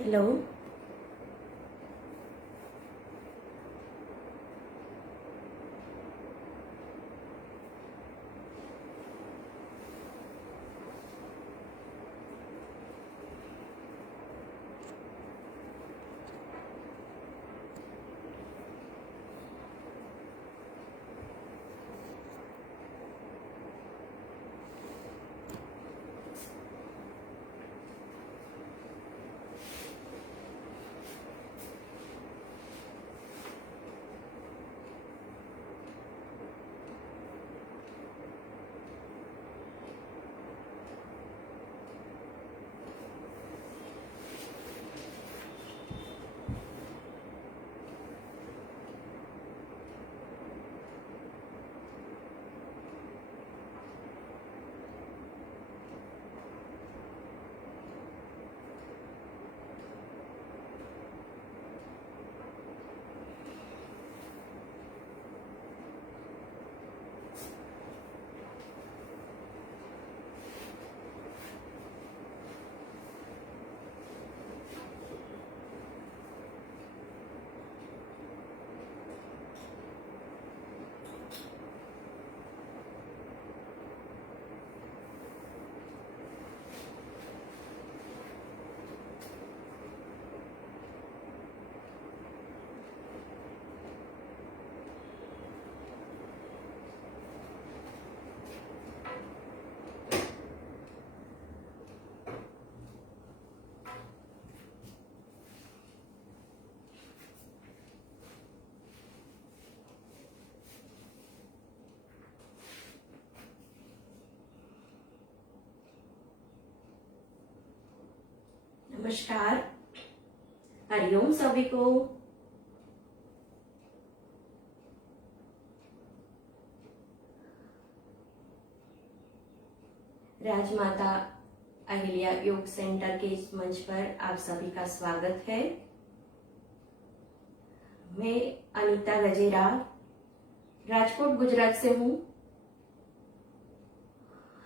Hello. नमस्कार। हरिओम सभी को। राजमाता अहिल्या योग सेंटर के इस मंच पर आप सभी का स्वागत है। मैं अनीता गजेरा राजकोट गुजरात से हूँ।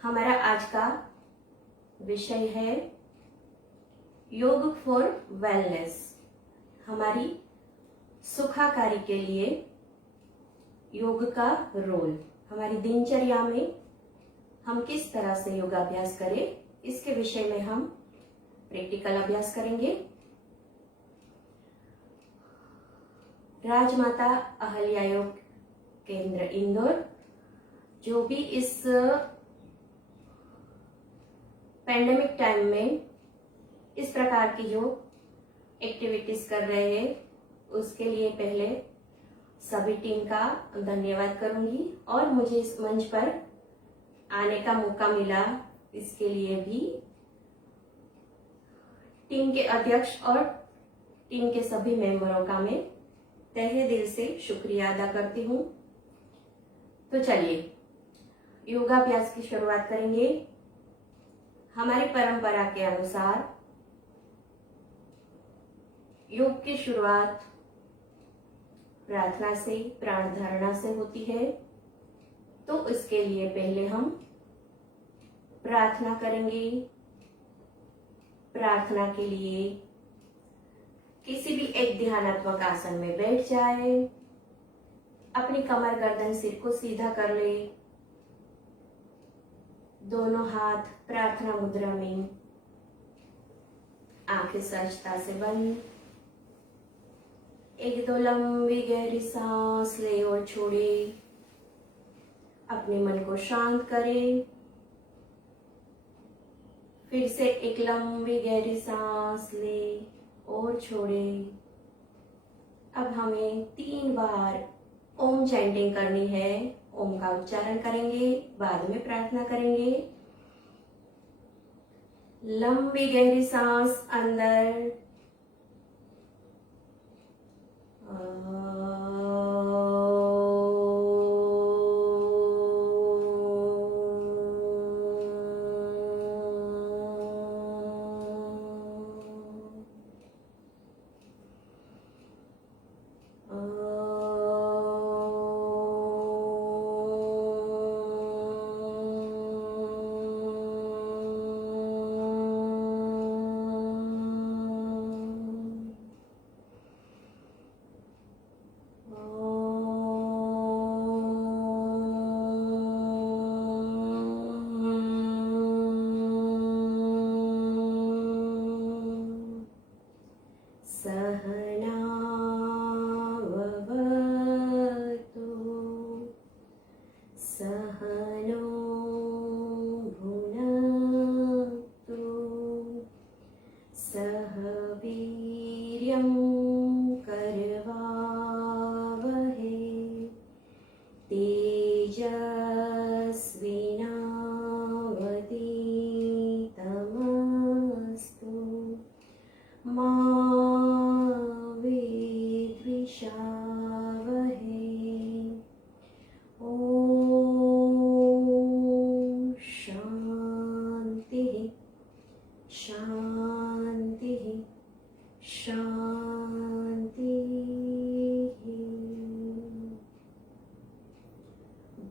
हमारा आज का विषय है योग फॉर वेलनेस। हमारी सुखाकारी के लिए योग का रोल, हमारी दिनचर्या में हम किस तरह से योगाभ्यास करें, इसके विषय में हम प्रैक्टिकल अभ्यास करेंगे। राजमाता अहल्या योग केंद्र इंदौर जो भी इस पैंडेमिक टाइम में इस प्रकार की जो एक्टिविटीज कर रहे हैं, उसके लिए पहले सभी टीम का धन्यवाद करूंगी और मुझे इस मंच पर आने का मौका मिला, इसके लिए भी टीम के अध्यक्ष और टीम के सभी मेंबरों का मैं तहे दिल से शुक्रिया अदा करती हूँ। तो चलिए योगाभ्यास की शुरुआत करेंगे। हमारी परंपरा के अनुसार योग की शुरुआत प्रार्थना से, प्राण धारणा से होती है। तो इसके लिए पहले हम प्रार्थना करेंगे। प्रार्थना के लिए किसी भी एक ध्यानात्मक आसन में बैठ जाए, अपनी कमर गर्दन सिर को सीधा कर ले, दोनों हाथ प्रार्थना मुद्रा में, आंखें सहजता से बंद। एक दो लंबी गहरी सांस ले और छोड़े, अपने मन को शांत करें। फिर से एक लंबी गहरी सांस ले और छोड़े। अब हमें 3 बार ओम चैंटिंग करनी है। ओम का उच्चारण करेंगे, बाद में प्रार्थना करेंगे। लंबी गहरी सांस अंदर,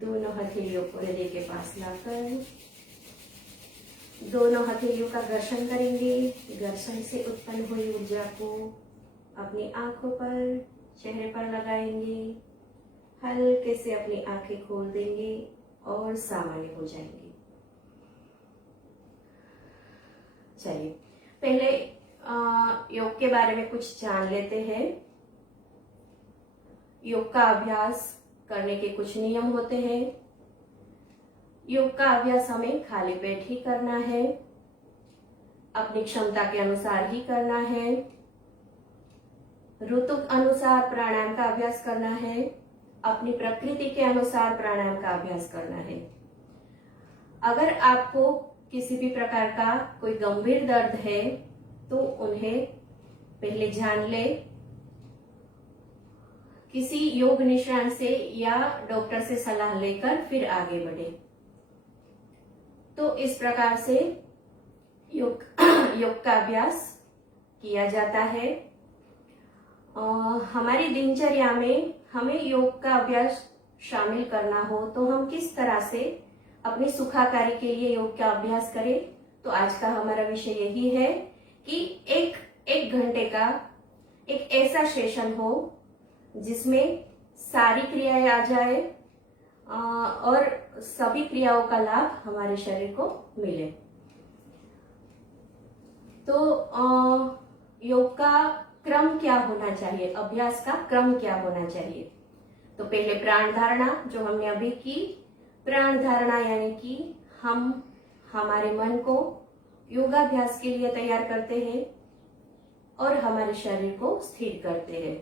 दोनों हथेलियों को हृदय के पास लाकर दोनों हथेलियों का घर्षण करेंगे। घर्षण से उत्पन्न हुई ऊर्जा को अपनी आंखों पर, चेहरे पर लगाएंगे। हल्के से अपनी आंखें खोल देंगे और सामान्य हो जाएंगे। चलिए पहले योग के बारे में कुछ जान लेते हैं। योग का अभ्यास करने के कुछ नियम होते हैं। योग का अभ्यास हमें खाली पेट ही करना है, अपनी क्षमता के अनुसार ही करना है, ऋतु अनुसार प्राणायाम का अभ्यास करना है, अपनी प्रकृति के अनुसार प्राणायाम का अभ्यास करना है। अगर आपको किसी भी प्रकार का कोई गंभीर दर्द है तो उन्हें पहले जान ले, किसी योग निष्णात से या डॉक्टर से सलाह लेकर फिर आगे बढ़े। तो इस प्रकार से योग का अभ्यास किया जाता है। हमारी दिनचर्या में हमें योग का अभ्यास शामिल करना हो तो हम किस तरह से अपनी सुखाकारी के लिए योग का अभ्यास करें। तो आज का हमारा विषय यही है कि एक घंटे का एक ऐसा सेशन हो जिसमें सारी क्रियाएं आ जाए और सभी क्रियाओं का लाभ हमारे शरीर को मिले। तो योग का क्रम क्या होना चाहिए, अभ्यास का क्रम क्या होना चाहिए। तो पहले प्राण धारणा जो हमने अभी की। प्राण धारणा यानी कि हम हमारे मन को योगाभ्यास के लिए तैयार करते हैं और हमारे शरीर को स्थिर करते हैं।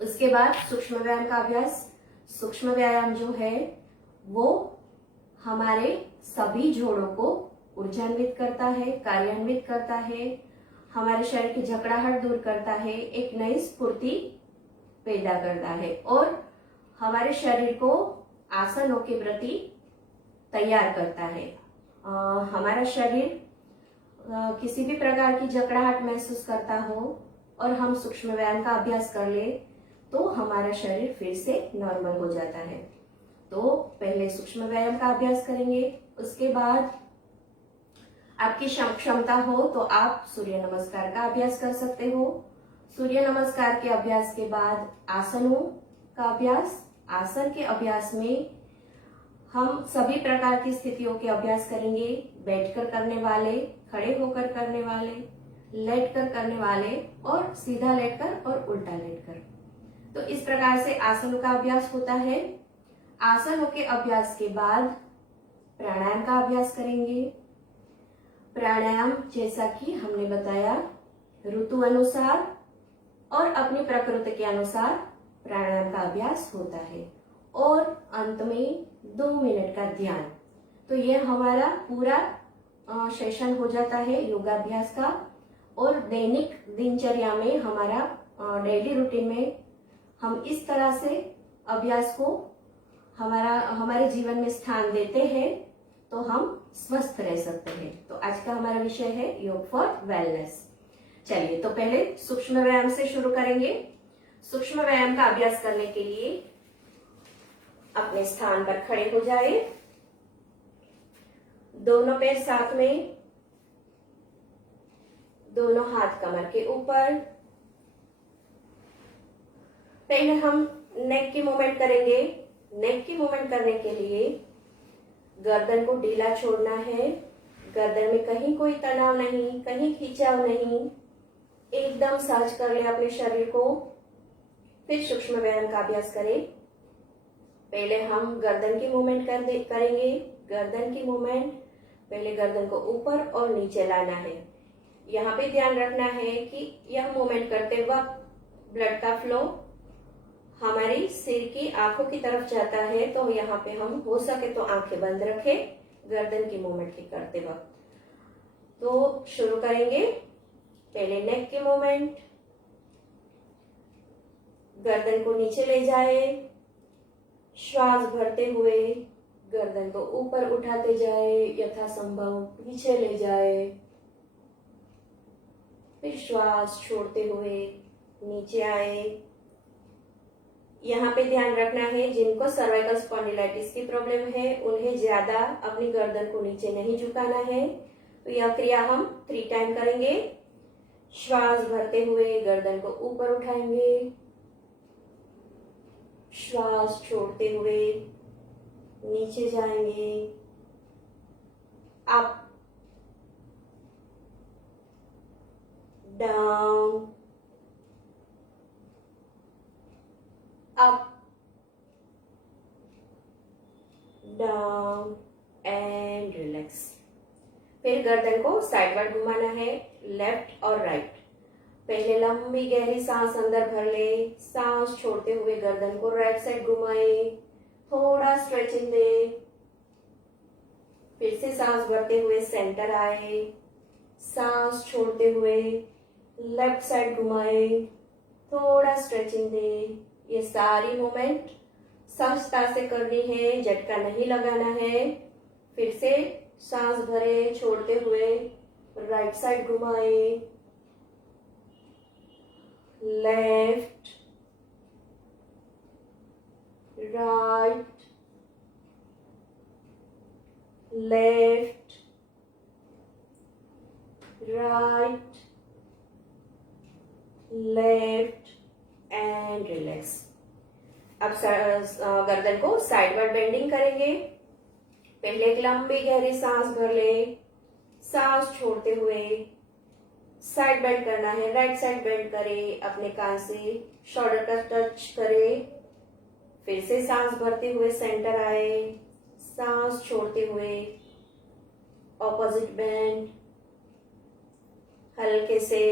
उसके बाद सूक्ष्म व्यायाम का अभ्यास। सूक्ष्म व्यायाम जो है वो हमारे सभी जोड़ों को ऊर्जान्वित करता है, कार्यान्वित करता है, हमारे शरीर की जकड़ाहट दूर करता है, एक नई स्फूर्ति पैदा करता है और हमारे शरीर को आसनों के प्रति तैयार करता है। हमारा शरीर किसी भी प्रकार की जकड़ाहट महसूस करता हो और हम सूक्ष्म व्यायाम का अभ्यास कर ले तो हमारा शरीर फिर से नॉर्मल हो जाता है। तो पहले सूक्ष्म व्यायाम का अभ्यास करेंगे। उसके बाद आपकी क्षमता हो तो आप सूर्य नमस्कार का अभ्यास कर सकते हो। सूर्य नमस्कार के अभ्यास के बाद आसनों का अभ्यास। आसन के अभ्यास में हम सभी प्रकार की स्थितियों के अभ्यास करेंगे। बैठकर करने वाले, खड़े होकर करने वाले, लेटकर करने वाले और सीधा लेटकर और उल्टा लेटकर। तो इस प्रकार से आसनों का अभ्यास होता है। आसनों के अभ्यास के बाद प्राणायाम का अभ्यास करेंगे। प्राणायाम जैसा कि हमने बताया ऋतु अनुसार और अपनी प्रकृति के अनुसार प्राणायाम का अभ्यास होता है और अंत में 2 मिनट का ध्यान। तो ये हमारा पूरा सेशन हो जाता है योगाभ्यास का। और दैनिक दिनचर्या में हमारा डेली रूटीन में हम इस तरह से अभ्यास को हमारे जीवन में स्थान देते हैं तो हम स्वस्थ रह सकते हैं। तो आज का हमारा विषय है योग फॉर वेलनेस। चलिए तो पहले सूक्ष्म व्यायाम से शुरू करेंगे। सूक्ष्म व्यायाम का अभ्यास करने के लिए अपने स्थान पर खड़े हो जाए, दोनों पैर साथ में, दोनों हाथ कमर के ऊपर, पहले हम नेक की मूवमेंट करेंगे। नेक की मूवमेंट करने के लिए गर्दन को ढीला छोड़ना है। गर्दन में कहीं कोई तनाव नहीं, कहीं खिंचाव नहीं, एकदम सहज कर ले अपने शरीर को। फिर सूक्ष्म व्यायाम का अभ्यास करें। पहले हम गर्दन की मूवमेंट करेंगे। गर्दन की मूवमेंट, पहले गर्दन को ऊपर और नीचे लाना है। यहाँ पे ध्यान रखना है कि यह मूवमेंट करते वक्त ब्लड का फ्लो हमारी सिर की आंखों की तरफ जाता है, तो यहाँ पे हम हो सके तो आंखें बंद रखें गर्दन की मूवमेंट करते वक्त। तो शुरू करेंगे। पहले नेक की मूवमेंट, गर्दन को नीचे ले जाए, श्वास भरते हुए गर्दन को ऊपर उठाते जाए, यथासंभव पीछे ले जाए, फिर श्वास छोड़ते हुए नीचे आए। यहाँ पे ध्यान रखना है, जिनको सर्वाइकल स्पॉन्डिलाइटिस की प्रॉब्लम है उन्हें ज्यादा अपनी गर्दन को नीचे नहीं झुकाना है। तो यह क्रिया हम 3 टाइम करेंगे। श्वास भरते हुए गर्दन को ऊपर उठाएंगे, श्वास छोड़ते हुए नीचे जाएंगे, up down, up down and relax. फिर गर्दन को साइडवर्ड घुमाना है, लेफ्ट और राइट। पहले लंबी गहरी सांस अंदर भर ले, सांस छोड़ते हुए गर्दन को राइट साइड घुमाए, थोड़ा स्ट्रेचिंग दे। फिर से सांस भरते हुए सेंटर आए, सांस छोड़ते हुए लेफ्ट साइड घुमाए, थोड़ा स्ट्रेचिंग दे। ये सारी मूवमेंट सहजता से करनी है, झटका नहीं लगाना है। फिर से सांस भरे, छोड़ते हुए राइट साइड घुमाए, left, right, left, right, left and relax. अब गर्दन को साइडवर्ड बेंडिंग करेंगे। पहले एक लंबी गहरी सांस भर ले, सांस छोड़ते हुए साइड बेंड करना है, राइट साइड बेंड करे, अपने कान से शोल्डर का टच करे। फिर से सांस भरते हुए सेंटर आए, सांस छोड़ते हुए ऑपोजिट बेंड, हल्के से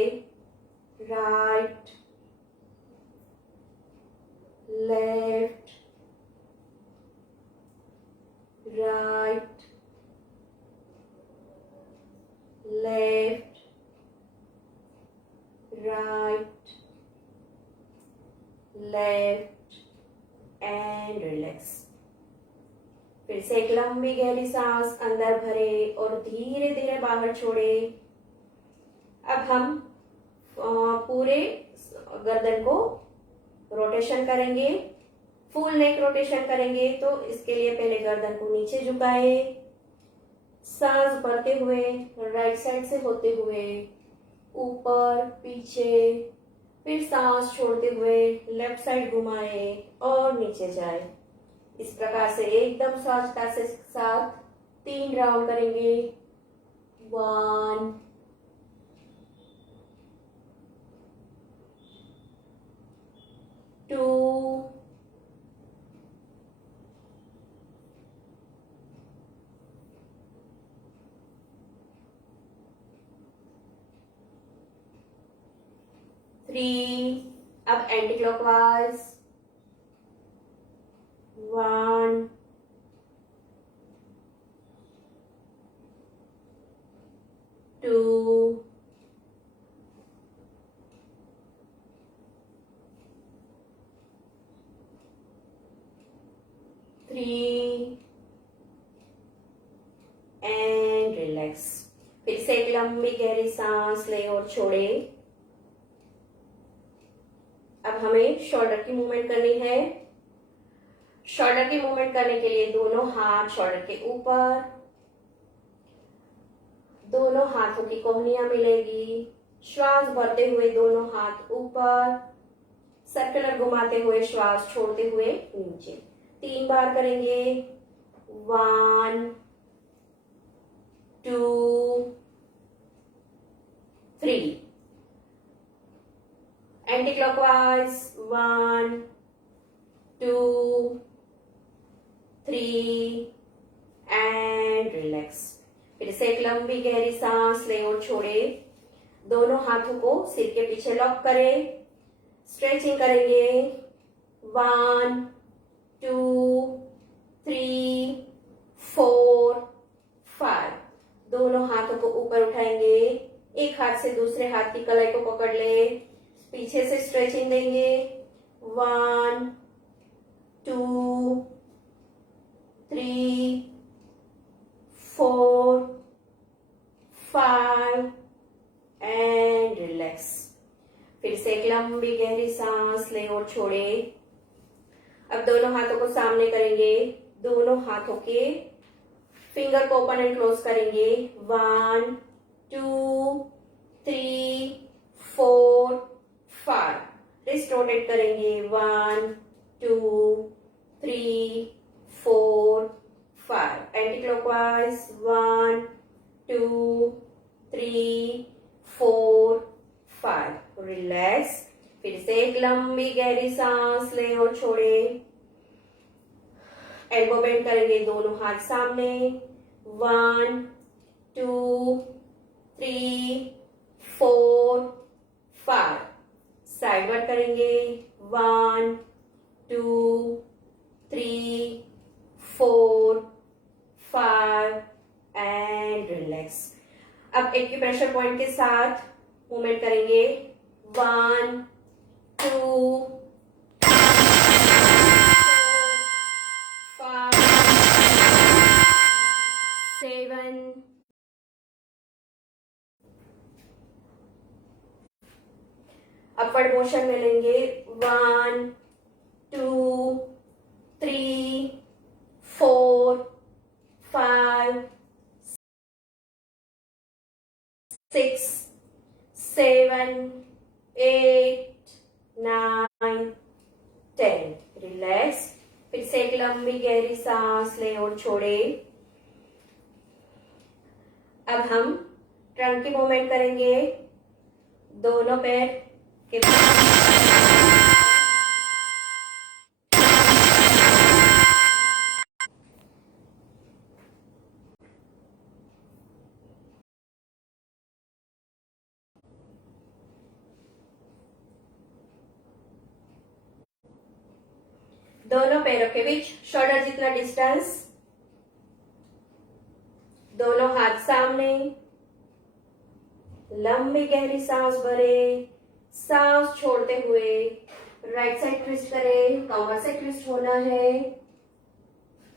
right, left, right, left, right, left and relax. फिर से एक लंबी गहरी सांस अंदर भरे और धीरे धीरे बाहर छोड़े। अब हम पूरे गर्दन को रोटेशन करेंगे, फुल नेक रोटेशन करेंगे। तो इसके लिए पहले गर्दन को नीचे झुकाए, सांस भरते हुए राइट साइड से होते हुए ऊपर पीछे, फिर सांस छोड़ते हुए लेफ्ट साइड घुमाए और नीचे जाए। इस प्रकार से एकदम सहजता से साथ 3 राउंड करेंगे। 1 2 3। अब एंटी क्लॉकवाइज 1 2 3 एंड रिलैक्स। फिर से एक लंबी गहरी सांस ले और छोड़े। अब हमें शोल्डर की मूवमेंट करनी है। शोल्डर की मूवमेंट करने के लिए दोनों हाथ शोल्डर के ऊपर, दोनों हाथों की कोहनियां मिलेगी। श्वास भरते हुए दोनों हाथ ऊपर, सर्कुलर घुमाते हुए श्वास छोड़ते हुए नीचे 3 बार करेंगे। 1 2 3 एंटी क्लॉकवाइज 1 2 3 एंड रिलैक्स। फिर से एक लंबी गहरी सांस ले और छोड़े। दोनों हाथों को सिर के पीछे लॉक करें। स्ट्रेचिंग करेंगे। 1 2 3 4 5। दोनों हाथों को ऊपर उठाएंगे। एक हाथ से दूसरे हाथ की कलाई को पकड़ ले। पीछे से स्ट्रेचिंग देंगे। 1 2 3 4 5 एंड रिलैक्स। फिर से एक लंबी गहरी सांस ले और छोड़े। अब दोनों हाथों को सामने करेंगे। दोनों हाथों के फिंगर को ओपन एंड क्लोज करेंगे। 1 2 3 4 5। रिस्ट रोटेट करेंगे। 1 2 3 4 5। Anti clockwise 1 2 3 4 5। रिलैक्स। फिर से एक लंबी गहरी सांस ले और छोड़े। एल्बो बेंड करेंगे। दोनों हाथ सामने। 1 2 3 4 5। साइडवर्ड करेंगे। 1 2 3 4 5 एंड रिलैक्स। अब एक्यूप्रेशर पॉइंट के साथ मूवमेंट करेंगे। 1 2 5 7। अपवर्ड मोशन में लेंगे। 1 2 3 4 5 6 7 8 9 10। रिलैक्स। फिर से एक लंबी गहरी सांस ले और छोड़े। अब हम ट्रंक की मूवमेंट करेंगे। दोनों पैर के दोनों पैरों के बीच शोल्डर जितना डिस्टेंस। दोनों हाथ सामने। लंबी गहरी सांस भरे। सांस छोड़ते हुए राइट साइड ट्विस्ट करें। कमर से ट्विस्ट होना है।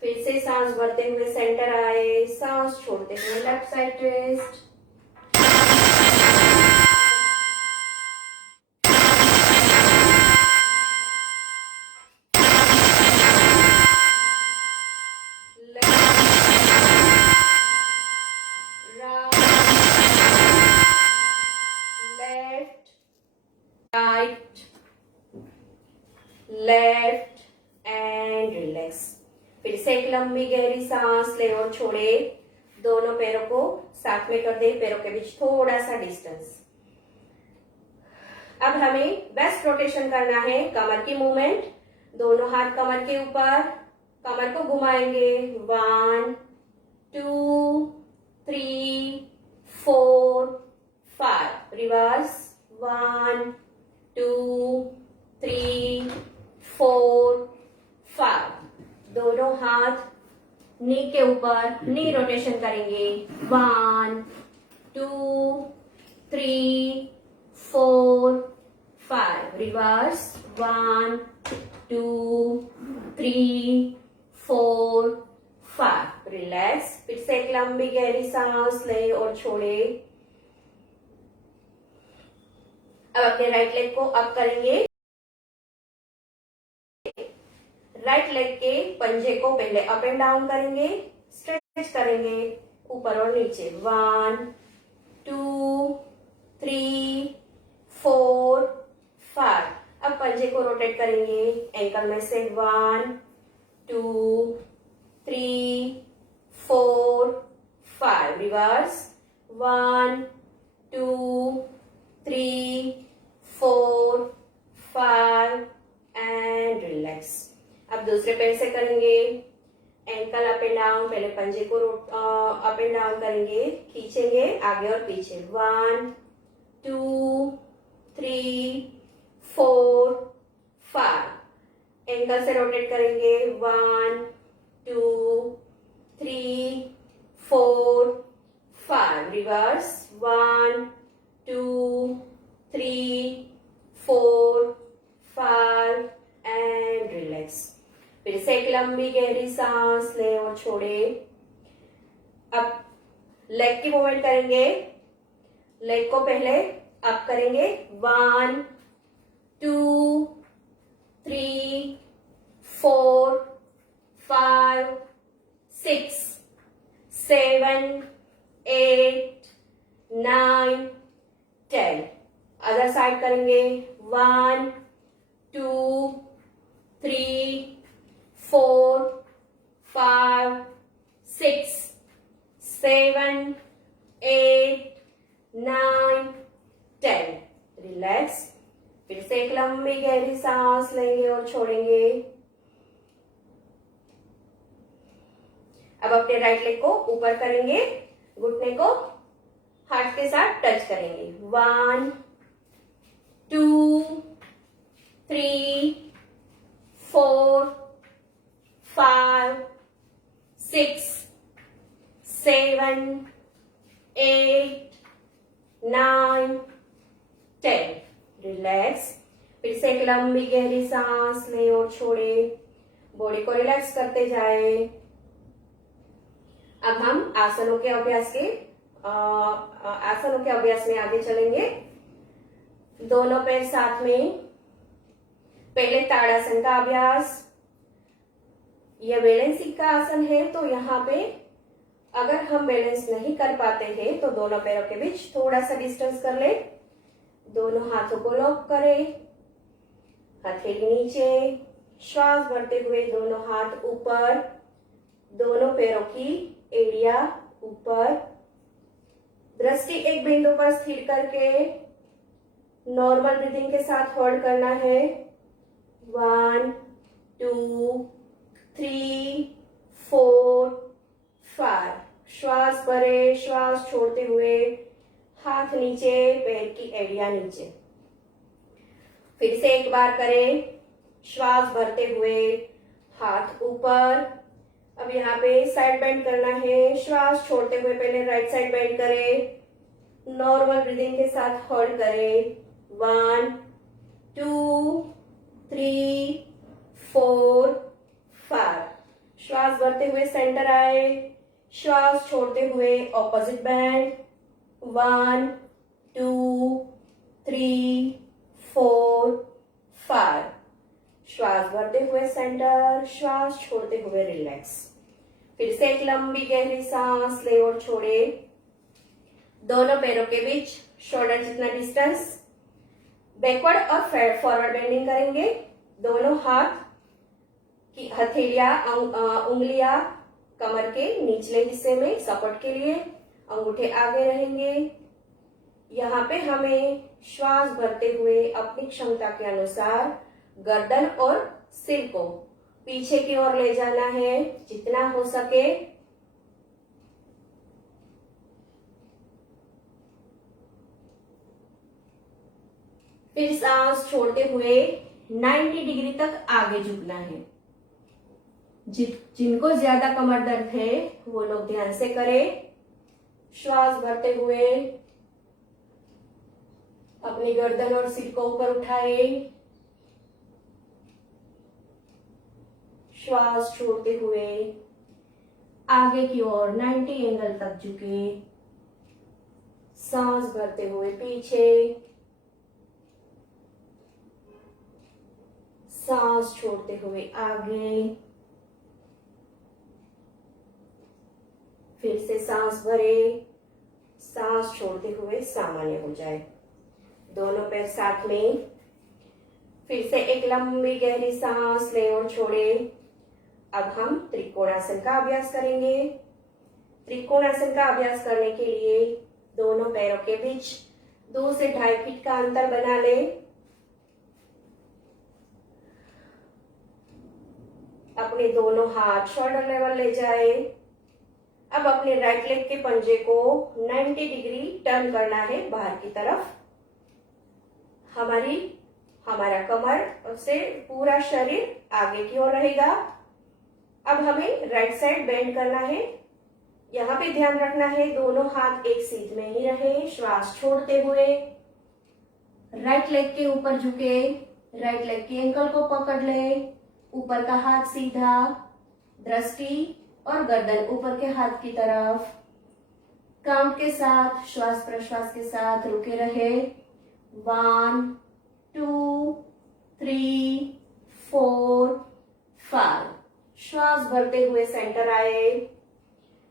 फिर से सांस भरते हुए सेंटर आए। सांस छोड़ते हुए left side twist. Right left and relax. फिर से एक लंबी गहरी सांस ले और छोड़े। दोनों पैरों को साथ में कर दे। पैरों के बीच थोड़ा सा डिस्टेंस। अब हमें वेस्ट रोटेशन करना है। कमर की मूवमेंट। दोनों हाथ कमर के ऊपर। कमर को घुमाएंगे। 1 2 3 4 5। रिवर्स। 1 2 3 4 5। दोनों हाथ नी के ऊपर। नी रोटेशन करेंगे। 1 2 3 4 5। रिवर्स। 1 2 3 4 5। रिलैक्स। फिर से एक लंबी गहरी सांस ले और छोड़े। अब अपने राइट लेग को अप करेंगे। राइट लेग के पंजे को पहले अप एंड डाउन करेंगे। स्ट्रेच करेंगे ऊपर और नीचे। 1 2 3 4 5। अब पंजे को रोटेट करेंगे एंकल में से 1 2 3 4 5 रिवर्स 1 2 3 4 5 एंड रिलैक्स। अब दूसरे पैर से करेंगे एंकल अप एंड डाउन, पहले पंजे को अप एंड डाउन करेंगे, खींचेंगे आगे और पीछे 1 2 3 4 5 एंकल से रोटेट करेंगे 1 2 3 4 5 रिवर्स 1 2 3 4 5 एंड रिलैक्स। फिर से एक लंबी गहरी सांस ले और छोड़े। अब लेग की मूवमेंट करेंगे, लेग को पहले अप करेंगे 1 2 3 4 5 6 7 8 9 10। अदर साइड करेंगे 1 2 3 4 5 6 7 8 9 10। रिलैक्स। फिर से एक लंबी गहरी सांस लेंगे और छोड़ेंगे। अब अपने राइट लेग को ऊपर करेंगे, घुटने को हाथ के साथ टच करेंगे 1 2 3 4 5 6 7 8 9 10। रिलैक्स। फिर से एक लंबी गहरी सांस ले और छोड़े, बॉडी को रिलैक्स करते जाए। अब हम आसनों के अभ्यास में आगे चलेंगे। दोनों पैर साथ में, पहले ताड़ासन का अभ्यास। यह बैलेंसिंग का आसन है, तो यहाँ पे अगर हम बैलेंस नहीं कर पाते हैं तो दोनों पैरों के बीच थोड़ा सा डिस्टेंस कर ले। दोनों हाथों को लॉक करें, हथेली नीचे, श्वास भरते हुए दोनों हाथ ऊपर, दोनों पैरों की एड़ियां ऊपर, दृष्टि एक बिंदु पर स्थिर करके नॉर्मल ब्रीदिंग के साथ होल्ड करना है। 1 2 3 4 5। श्वास भरे, श्वास छोड़ते हुए हाथ नीचे, पैर की एड़ियां नीचे। फिर से एक बार करें, श्वास भरते हुए हाथ ऊपर। अब यहाँ पे साइड बेंड करना है, श्वास छोड़ते हुए पहले राइट साइड बेंड करें, नॉर्मल ब्रीदिंग के साथ होल्ड करें। 1 2 3 4 5। श्वास भरते हुए सेंटर आए, श्वास छोड़ते हुए ऑपोजिट बैंड। 1 2 3 4 5। श्वास भरते हुए सेंटर, श्वास छोड़ते हुए रिलैक्स। फिर से एक लंबी गहरी सांस ले और छोड़े। दोनों पैरों के बीच शोल्डर जितना डिस्टेंस, बैकवर्ड और फॉरवर्ड बेंडिंग करेंगे। दोनों हाथ की हथेलियां, उंगलियां कमर के निचले हिस्से में सपोर्ट के लिए, अंगूठे आगे रहेंगे। यहाँ पे हमें श्वास भरते हुए अपनी क्षमता के अनुसार गर्दन और सिर को पीछे की ओर ले जाना है जितना हो सके। फिर सांस छोड़ते हुए 90 डिग्री तक आगे झुकना है। जिनको ज्यादा कमर दर्द है वो लोग ध्यान से करें। श्वास भरते हुए अपनी गर्दन और सिर को ऊपर उठाए, श्वास छोड़ते हुए आगे की ओर 90 एंगल तक झुके। सांस भरते हुए पीछे, सांस छोड़ते हुए आगे। फिर से सांस भरे, सांस छोड़ते हुए सामान्य हो जाए। दोनों पैर साथ में। फिर से एक लंबी गहरी सांस ले और छोड़े। अब हम त्रिकोणासन का अभ्यास करेंगे। त्रिकोणासन का अभ्यास करने के लिए दोनों पैरों के बीच 2 से 2.5 फीट का अंतर बना ले। अपने दोनों हाथ शोल्डर लेवल ले जाए। अब अपने राइट लेग के पंजे को 90 डिग्री टर्न करना है बाहर की तरफ। हमारा कमर से पूरा शरीर आगे की ओर रहेगा। अब हमें राइट साइड बेंड करना है। यहाँ पे ध्यान रखना है दोनों हाथ एक सीध में ही रहे। श्वास छोड़ते हुए राइट लेग के ऊपर झुके, राइट लेग की एंकल को पकड़ ले। ऊपर का हाथ सीधा, दृष्टि और गर्दन ऊपर के हाथ की तरफ। काउंट के साथ, श्वास प्रश्वास के साथ रुके रहे। 1 2 3 4 5। श्वास भरते हुए सेंटर आए।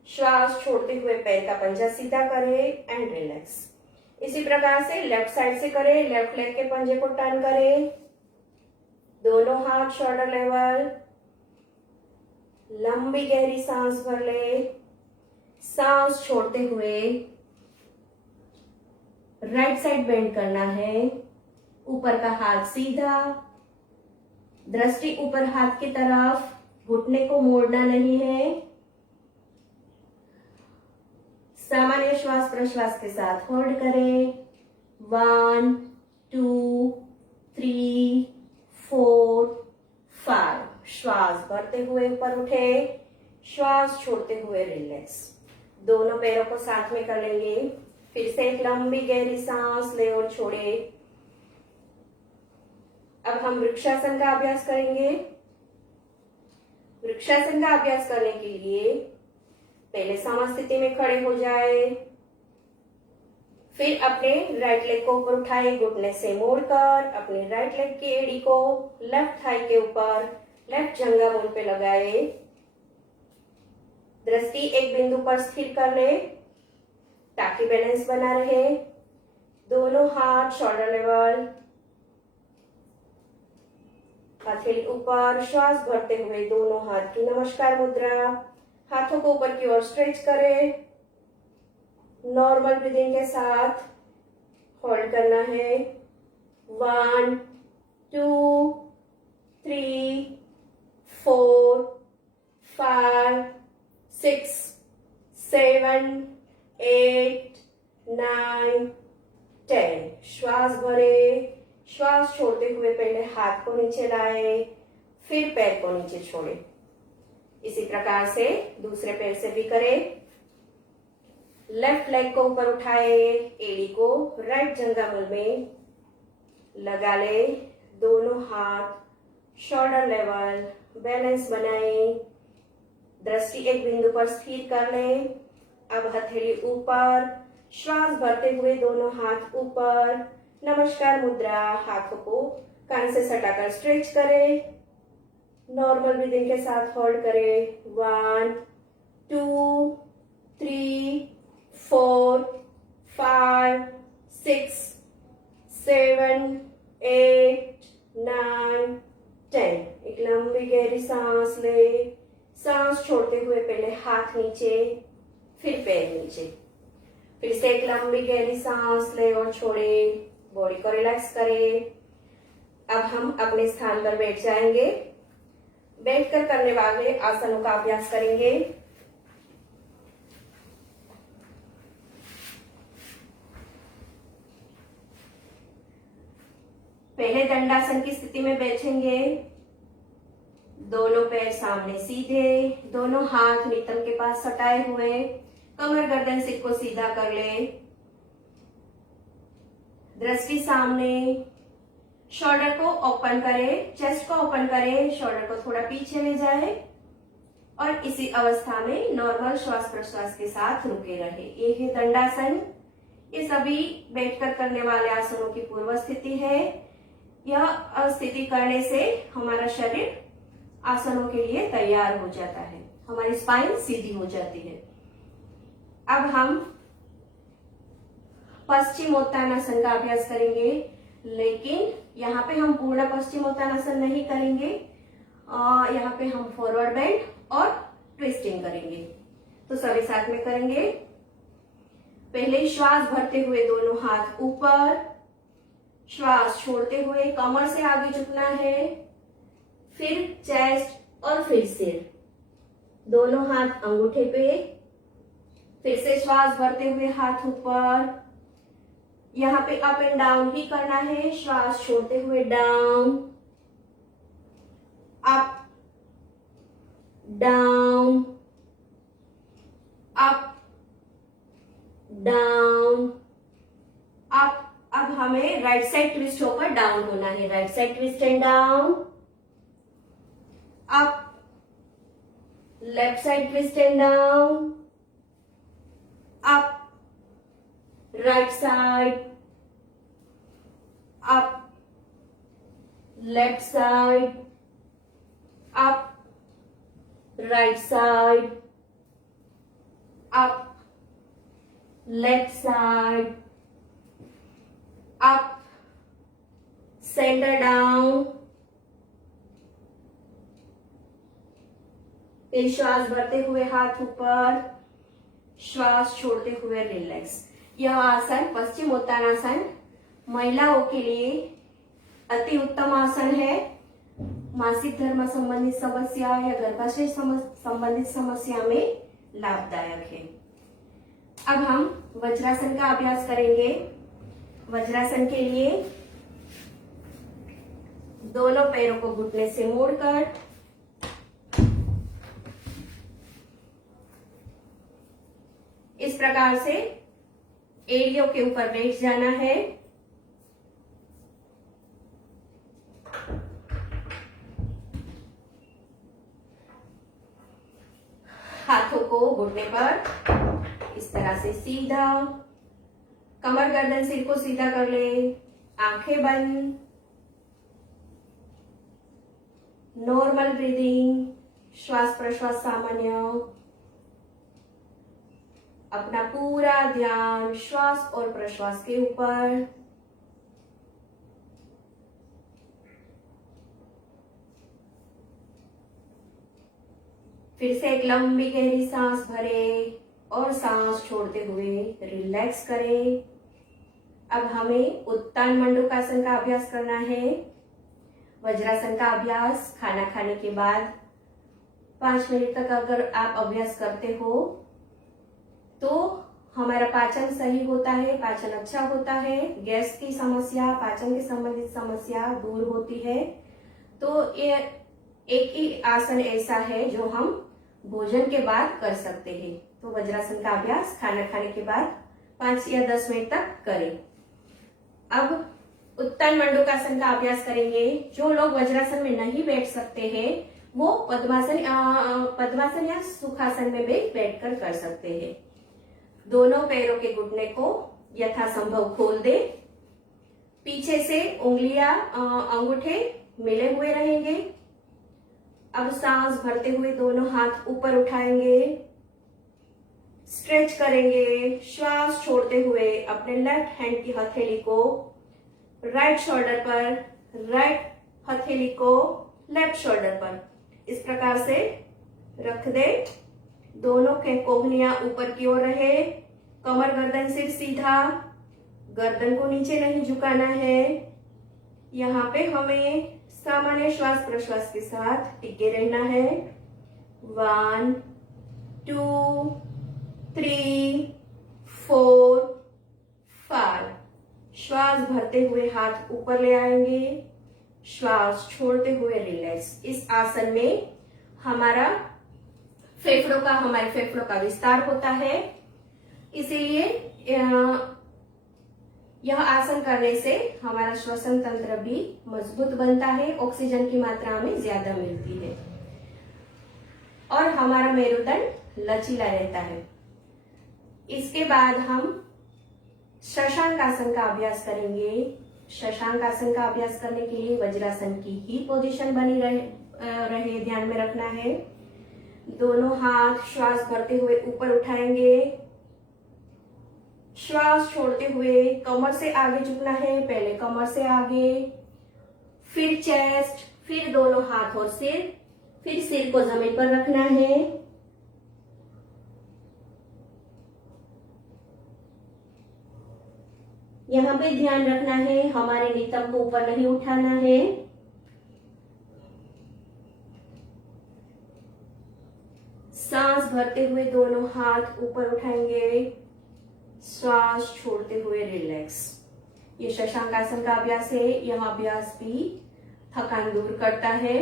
श्वास छोड़ते हुए पैर का पंजा सीधा करे एंड रिलैक्स। इसी प्रकार से लेफ्ट साइड से करें। लेफ्ट लेग के पंजे को टर्न करें। दोनों हाथ शोल्डर लेवल। लंबी गहरी सांस भर ले। सांस छोड़ते हुए राइट साइड बेंड करना है। ऊपर का हाथ सीधा, दृष्टि ऊपर हाथ की तरफ। घुटने को मोड़ना नहीं है। सामान्य श्वास प्रश्वास के साथ होल्ड करें। 1 2 3 4 5। श्वास भरते हुए ऊपर उठे। श्वास छोड़ते हुए रिलैक्स। दोनों पैरों को साथ में कर लेंगे। फिर से एक लंबी गहरी सांस ले और छोड़े। अब हम वृक्षासन का अभ्यास करेंगे। वृक्षासन का अभ्यास करने के लिए पहले समस्थिति में खड़े हो जाए। फिर अपने राइट लेग को ऊपर उठाए, घुटने से मोड़कर अपने राइट लेग की एड़ी को लेफ्ट थाई के ऊपर, लेफ्ट जंघामूल पे लगाए। दृष्टि एक बिंदु पर स्थिर कर ले ताकि बैलेंस बना रहे। दोनों हाथ शोल्डर लेवल, हथेली ऊपर। श्वास भरते हुए दोनों हाथ की नमस्कार मुद्रा। हाथों को ऊपर की ओर स्ट्रेच करें। नॉर्मल ब्रीदिंग के साथ होल्ड करना है। 1 2 3 4 5 6 7 8 9 10। श्वास भरे। श्वास छोड़ते हुए पहले हाथ को नीचे लाए, फिर पैर को नीचे छोड़े। इसी प्रकार से दूसरे पैर से भी करें। लेफ्ट लेग को ऊपर उठाए, एड़ी को राइट जंघामूल में लगा ले। दोनों हाथ शोल्डर लेवल, बैलेंस बनाए। दृष्टि एक बिंदु पर स्थिर कर ले। अब हथेली ऊपर। श्वास भरते हुए दोनों हाथ ऊपर, नमस्कार मुद्रा। हाथों को कान से सटाकर स्ट्रेच करें। नॉर्मल ब्रीदिंग के साथ होल्ड करें। 1 2 3 4 5 6 7 8 9 10। एक लंबी गहरी सांस ले। सांस छोड़ते हुए पहले हाथ नीचे, फिर पैर नीचे। फिर से एक लंबी गहरी सांस ले और छोड़े। बॉडी को रिलैक्स करें। अब हम अपने स्थान पर बैठ जाएंगे। बैठकर करने वाले आसनों का अभ्यास करेंगे। पहले दंडासन की स्थिति में बैठेंगे। दोनों पैर सामने सीधे, दोनों हाथ नितंब के पास सटाए हुए। कमर गर्दन सिर को सीधा कर ले। दृष्टि सामने। शोल्डर को ओपन करें, चेस्ट को ओपन करें, शोल्डर को थोड़ा पीछे ले जाए और इसी अवस्था में नॉर्मल श्वास प्रश्वास के साथ रुके रहे। ये है दंडासन। ये सभी बैठकर करने वाले आसनों की पूर्व स्थिति है। यह स्थिति करने से हमारा शरीर आसनों के लिए तैयार हो जाता है, हमारी स्पाइन सीधी हो जाती है। अब हम पश्चिमोत्तानासन का अभ्यास करेंगे। लेकिन यहाँ पे हम पूर्ण पश्चिमोत्तानासन नहीं करेंगे, यहाँ पे हम फॉरवर्ड बेंड और ट्विस्टिंग करेंगे। तो सभी साथ में करेंगे। पहले श्वास भरते हुए दोनों हाथ ऊपर, श्वास छोड़ते हुए कमर से आगे झुकना है, फिर चेस्ट और फिर सिर, दोनों हाथ अंगूठे पे, फिर से श्वास भरते हुए हाथ ऊपर, यहाँ पे अप एंड डाउन ही करना है, श्वास छोड़ते हुए down, up down, up down, up. अब हमें राइट साइड ट्विस्ट होकर डाउन होना है, right side twist and down, up, left side twist and down, up, right side, up, left side, up, right side, up, left side, up, centre down. फिर श्वास भरते हुए हाथ ऊपर, श्वास छोड़ते हुए रिलैक्स। यह आसन पश्चिमोत्तानासन महिलाओं के लिए अति उत्तम आसन है। मासिक धर्म संबंधित समस्या या गर्भाशय संबंधित समस्या में लाभदायक है। अब हम वज्रासन का अभ्यास करेंगे। वज्रासन के लिए दोनों पैरों को घुटने से मोड़कर इस प्रकार से एड़ियों के ऊपर बैठ जाना है। हाथों को घुटने पर इस तरह से सीधा, कमर गर्दन सिर को सीधा कर ले, आंखें बंद, नॉर्मल ब्रीदिंग, श्वास प्रश्वास सामान्य। अपना पूरा ध्यान श्वास और प्रश्वास के ऊपर। फिर से एक लंबी गहरी सांस भरे और सांस छोड़ते हुए रिलैक्स करें। अब हमें उत्तान मंडूकासन का अभ्यास करना है। वज्रासन का अभ्यास खाना खाने के बाद 5 मिनट तक अगर आप अभ्यास करते हो तो हमारा पाचन सही होता है, पाचन अच्छा होता है, गैस की समस्या, पाचन के संबंधित समस्या दूर होती है। तो ये एक ही आसन ऐसा है जो हम भोजन के बाद कर सकते हैं। तो वज्रासन का अभ्यास खाना खाने के बाद 5 या 10 मिनट तक करें। अब उत्तन मंडूकासन का अभ्यास करेंगे। जो लोग वज्रासन में नहीं बैठ सकते हैं वो पद्मासन या सुखासन में भी बैठकर कर सकते हैं। दोनों पैरों के घुटने को यथासंभव खोल दे। पीछे से उंगलियां अंगूठे मिले हुए रहेंगे। अब सांस भरते हुए दोनों हाथ ऊपर उठाएंगे, स्ट्रेच करेंगे। श्वास छोड़ते हुए अपने लेफ्ट हैंड की हथेली को राइट शोल्डर पर, राइट हथेली को लेफ्ट शोल्डर पर इस प्रकार से रख दे। दोनों के कोहनियां ऊपर की ओर रहे, कमर गर्दन सिर सीधा, गर्दन को नीचे नहीं झुकाना है। यहाँ पे हमें सामान्य श्वास प्रश्वास के साथ टिके रहना है। 1 2 3 4 5। श्वास भरते हुए हाथ ऊपर ले आएंगे, श्वास छोड़ते हुए रिलैक्स। इस आसन में हमारे फेफड़ों का विस्तार होता है, इसीलिए यह आसन करने से हमारा श्वसन तंत्र भी मजबूत बनता है, ऑक्सीजन की मात्रा हमें ज्यादा मिलती है और हमारा मेरुदंड लचीला रहता है। इसके बाद हम शशांक आसन का अभ्यास करेंगे। शशांक आसन का अभ्यास करने के लिए वज्रासन की ही पोजीशन बनी रहे ध्यान में रखना है। दोनों हाथ श्वास भरते हुए ऊपर उठाएंगे, श्वास छोड़ते हुए कमर से आगे झुकना है। पहले कमर से आगे, फिर चेस्ट, फिर दोनों हाथ और सिर, फिर सिर को जमीन पर रखना है। यहां पे ध्यान रखना है हमारे नितंब को ऊपर नहीं उठाना है। सांस भरते हुए दोनों हाथ ऊपर उठाएंगे, श्वास छोड़ते हुए रिलैक्स। ये शशांक आसन का अभ्यास है। यह अभ्यास भी थकान दूर करता है।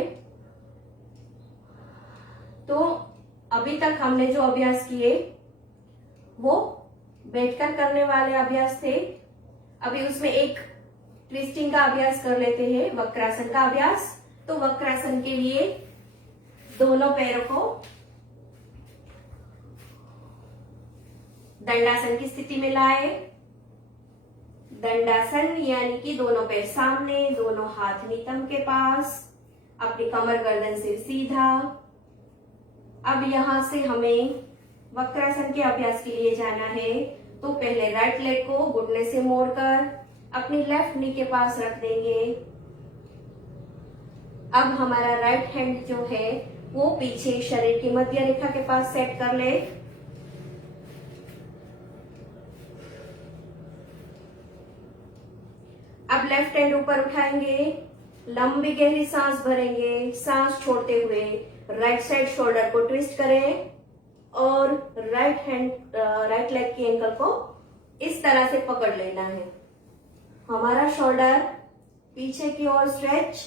तो अभी तक हमने जो अभ्यास किए वो बैठकर करने वाले अभ्यास थे। अभी उसमें एक ट्विस्टिंग का अभ्यास कर लेते हैं, वक्रासन का अभ्यास। तो वक्रासन के लिए दोनों पैरों को दंडासन की स्थिति में लाए। दंडासन यानी कि दोनों पैर सामने, दोनों हाथ नितंब के पास, अपनी कमर गर्दन से सीधा। अब यहां से हमें वक्रासन के अभ्यास के लिए जाना है। तो पहले राइट लेग को घुटने से मोड़कर अपनी लेफ्ट नी के पास रख देंगे। अब हमारा राइट हैंड जो है वो पीछे शरीर की मध्य रेखा के पास सेट कर ले। अब लेफ्ट हैंड ऊपर उठाएंगे, लंबी गहरी सांस भरेंगे। सांस छोड़ते हुए राइट साइड शोल्डर को ट्विस्ट करें और राइट लेग की एंकल को इस तरह से पकड़ लेना है। हमारा शोल्डर पीछे की ओर स्ट्रेच,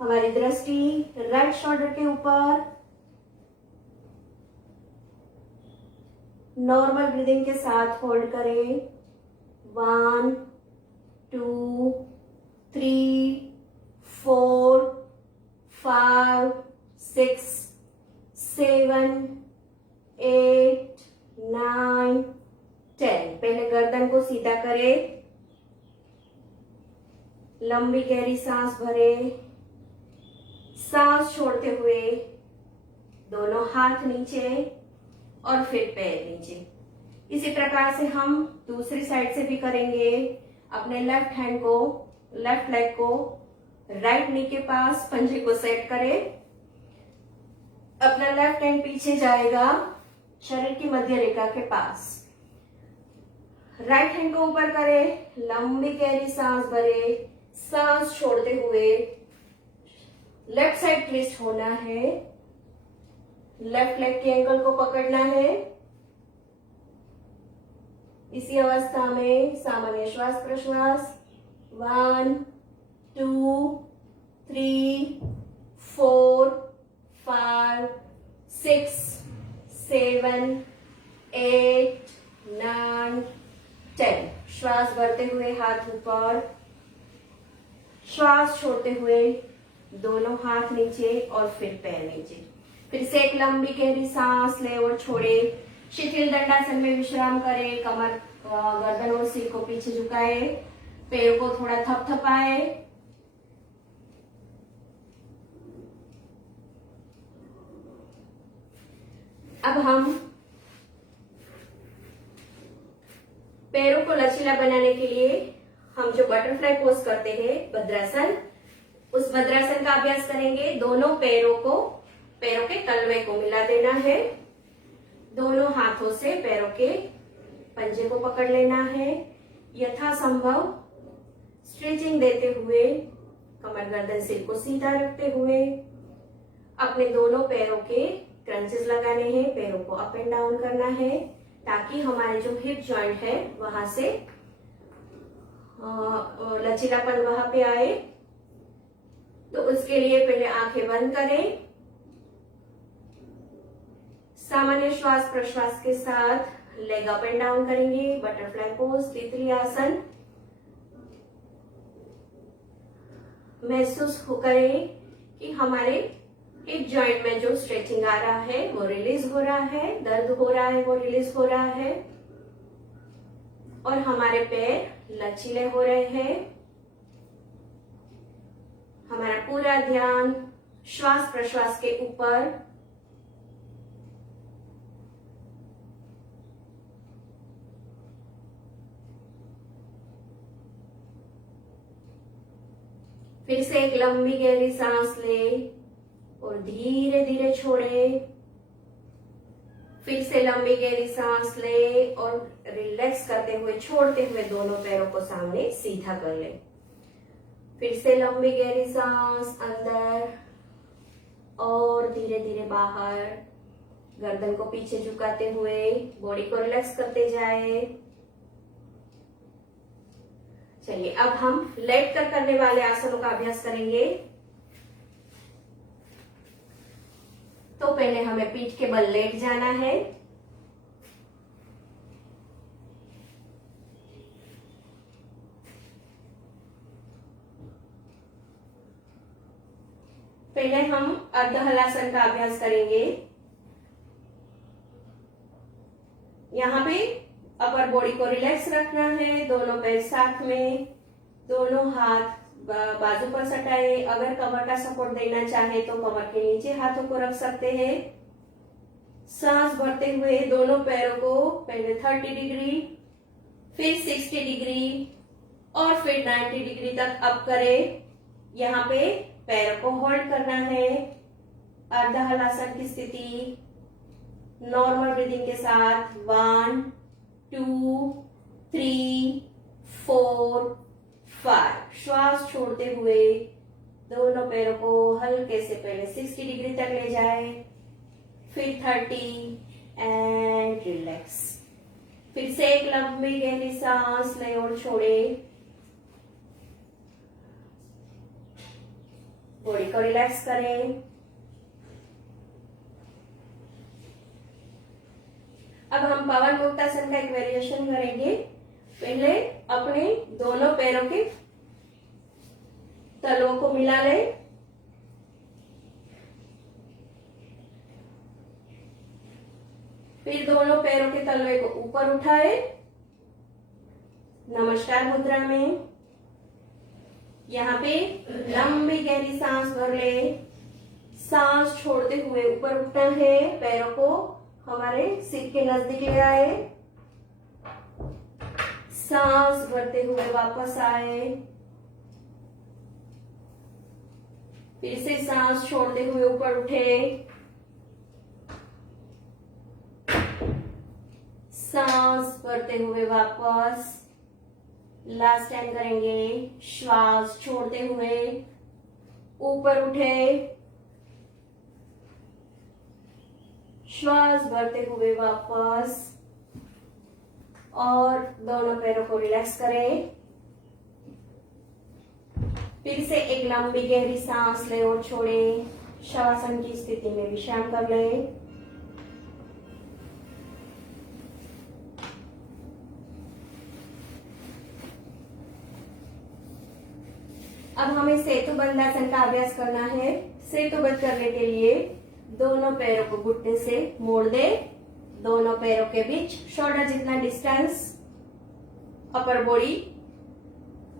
हमारी दृष्टि राइट शोल्डर के ऊपर। नॉर्मल ब्रीदिंग के साथ होल्ड करें। 1 2 3 4 5 6 7 8 9 10। पहले गर्दन को सीधा करें, लंबी गहरी सांस भरे। सांस छोड़ते हुए दोनों हाथ नीचे और फिर पैर नीचे। इसी प्रकार से हम दूसरी साइड से भी करेंगे। अपने लेफ्ट हैंड को, लेफ्ट लेग को राइट नी के पास पंजे को सेट करें। अपना लेफ्ट हैंड पीछे जाएगा शरीर की मध्य रेखा के पास। राइट हैंड को ऊपर करें, लंबी गहरी सांस भरे। सांस छोड़ते हुए लेफ्ट साइड ट्विस्ट होना है। लेफ्ट लेग की एंकल को पकड़ना है। इसी अवस्था में सामान्य श्वास प्रश्वास 1 2 3 4 5 6 7 8 9 10। श्वास भरते हुए हाथ ऊपर, श्वास छोड़ते हुए दोनों हाथ नीचे और फिर पैर नीचे। फिर से एक लंबी गहरी सांस ले और छोड़े। शिथिल दंडासन में विश्राम करें। कमर, गर्दन और सिर को पीछे झुकाए, पैरों को थोड़ा थपथपाए। अब हम पैरों को लचीला बनाने के लिए हम जो बटरफ्लाई पोज करते हैं, भद्रासन, उस भद्रासन का अभ्यास करेंगे। दोनों पैरों के तलवे को मिला देना है। दोनों हाथों से पैरों के पंजे को पकड़ लेना है। यथासंभव स्ट्रेचिंग देते हुए, कमर गर्दन सिर को सीधा रखते हुए अपने दोनों पैरों के क्रंचेस लगाने हैं। पैरों को अप एंड डाउन करना है ताकि हमारे जो हिप जॉइंट है वहां से लचीलापन वहां पे आए। तो उसके लिए पहले आंखें बंद करें। सामान्य श्वास प्रश्वास के साथ लेग अप एंड डाउन करेंगे। बटरफ्लाई पोज, तितली आसन। महसूस करें कि हमारे हिप जॉइंट में जो स्ट्रेचिंग आ रहा है वो रिलीज हो रहा है, दर्द हो रहा है वो रिलीज हो रहा है और हमारे पैर लचीले हो रहे हैं। हमारा पूरा ध्यान श्वास प्रश्वास के ऊपर। फिर से एक लंबी गहरी सांस ले और धीरे धीरे छोड़े। फिर से लंबी गहरी सांस ले और रिलैक्स करते हुए छोड़ते हुए दोनों पैरों को सामने सीधा कर ले। फिर से लंबी गहरी सांस अंदर और धीरे धीरे बाहर। गर्दन को पीछे झुकाते हुए बॉडी को रिलैक्स करते जाए। चलिए अब हम लेट कर करने वाले आसनों का अभ्यास करेंगे। तो पहले हमें पीठ के बल लेट जाना है। पहले हम अर्ध हलासन का अभ्यास करेंगे। यहाँ पे अपर बॉडी को रिलैक्स रखना है। दोनों पैर साथ में, दोनों हाथ बाजू पर सटाए। अगर कमर का सपोर्ट देना चाहे तो कमर के नीचे हाथों को रख सकते हैं। सांस भरते हुए दोनों पैरों को पहले 30 डिग्री, फिर 60 डिग्री और फिर 90 डिग्री तक अप करें। यहाँ पे पैरों को होल्ड करना है। अर्ध हलासन की स्थिति नॉर्मल ब्रीदिंग के साथ 1 2 3 4 5। श्वास छोड़ते हुए दोनों पैरों को हल्के से पहले 60 डिग्री तक ले जाए, फिर 30 एंड रिलैक्स। फिर से एक लंबी गहरी सांस ले और छोड़े। बॉडी को रिलैक्स करें। अब हम पवन मुक्तासन का एक वेरिएशन करेंगे। पहले अपने दोनों पैरों के तलवों को मिला ले। फिर दोनों पैरों के तलवे को ऊपर उठाए नमस्कार मुद्रा में। यहाँ पे लंबी गहरी सांस भर ले। सांस छोड़ते हुए ऊपर उठना है। पैरों को हमारे सिर के नजदीक ले आए। सांस भरते हुए वापस आए। फिर से सांस छोड़ते हुए ऊपर उठे। सांस भरते हुए वापस। लास्ट टाइम करेंगे। श्वास छोड़ते हुए ऊपर उठे। श्वास भरते हुए वापस और दोनों पैरों को रिलैक्स करें। फिर से एक लंबी गहरी सांस ले और छोड़े। शवासन की स्थिति में विश्राम कर ले। अब हमें सेतुबंध आसन का अभ्यास करना है। सेतुबंध करने के लिए दोनों पैरों को घुटने से मोड़ दे। दोनों पैरों के बीच शोल्डर जितना डिस्टेंस। अपर बॉडी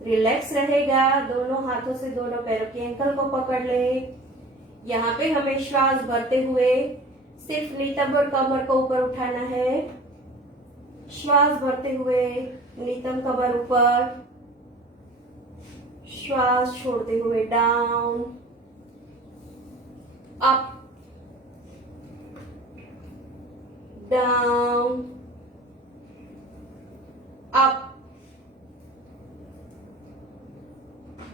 रिलैक्स रहेगा। दोनों हाथों से दोनों पैरों की एंकल को पकड़ ले। यहाँ पे हमें श्वास भरते हुए सिर्फ नितंब और कमर को ऊपर उठाना है। श्वास भरते हुए नितंब कमर ऊपर। श्वास छोड़ते हुए down, up, down, up,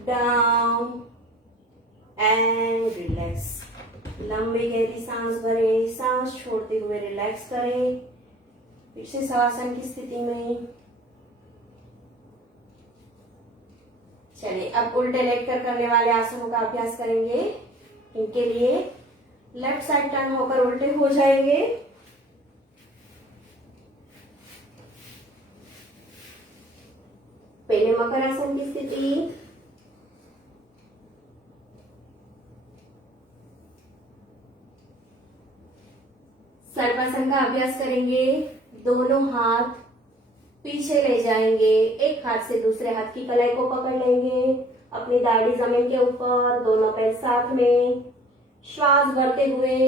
down and relax. लंबी गहरी सांस भरें। सांस छोड़ते हुए रिलैक्स करें। फिर से शवासन की स्थिति में। चलिए अब उल्टे लेट कर करने वाले आसनों का अभ्यास करेंगे। इनके लिए लेफ्ट साइड टर्न होकर उल्टे हो जाएंगे। पहले मकर आसन की स्थिति। सर्पासन का अभ्यास करेंगे। दोनों हाथ पीछे ले जाएंगे। एक हाथ से दूसरे हाथ की कलाई को पकड़ लेंगे। अपनी दाढ़ी जमीन के ऊपर, दोनों पैर साथ में। श्वास भरते हुए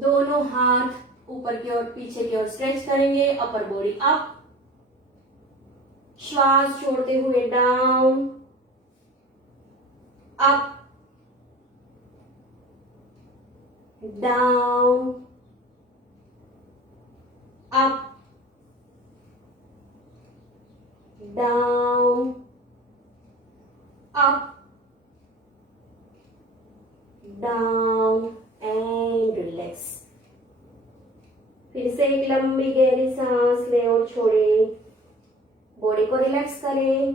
दोनों हाथ ऊपर की ओर पीछे की ओर स्ट्रेच करेंगे। Upper body up. श्वास छोड़ते हुए down, up, down, up, down, up, down and relax. फिर से एक लंबी गहरी सांस लें और छोड़ें। बॉडी को रिलैक्स करें।